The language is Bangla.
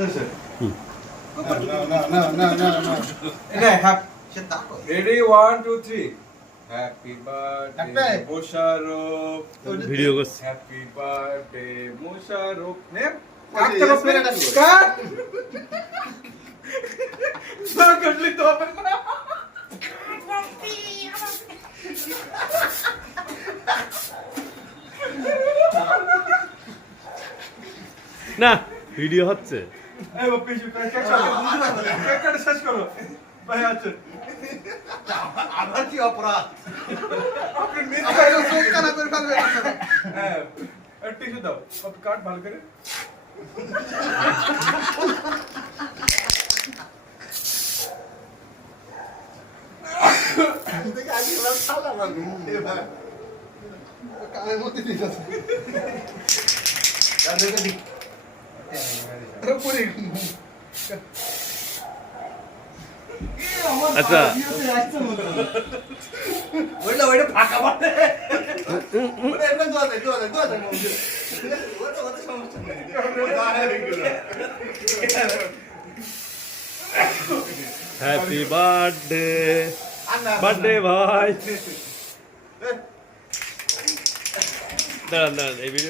Ready, 1, 2, 3. Happy birthday, Mosharuf. Video করছি। Happy birthday, Mosharuf. Name? Cut. Sir, कटली तो अपन ना. না ভিডিও হচ্ছে। ए वो पीछे केक काट শেষ করো. ভাই আছে. আবার কি অপরাধ? আপনি মিস আবার চোখ কানা করে ফেলবে। হ্যাঁ টিস্যু দাও. अब কাট ভালো করে. দেখে আগে এবার খালা মারবো। এবার কানের মধ্যে দিয়ে যাচ্ছে। আর দেখে দি। আরে পুরি। আচ্ছা ওইটা ফাঁকা মারে। ওটা এমন দোয়া দেয়। ওটা সমস্যা নেই। হ্যাপি বার্থডে বার্থডে ভাই দাঁড়ান এই ভিডিও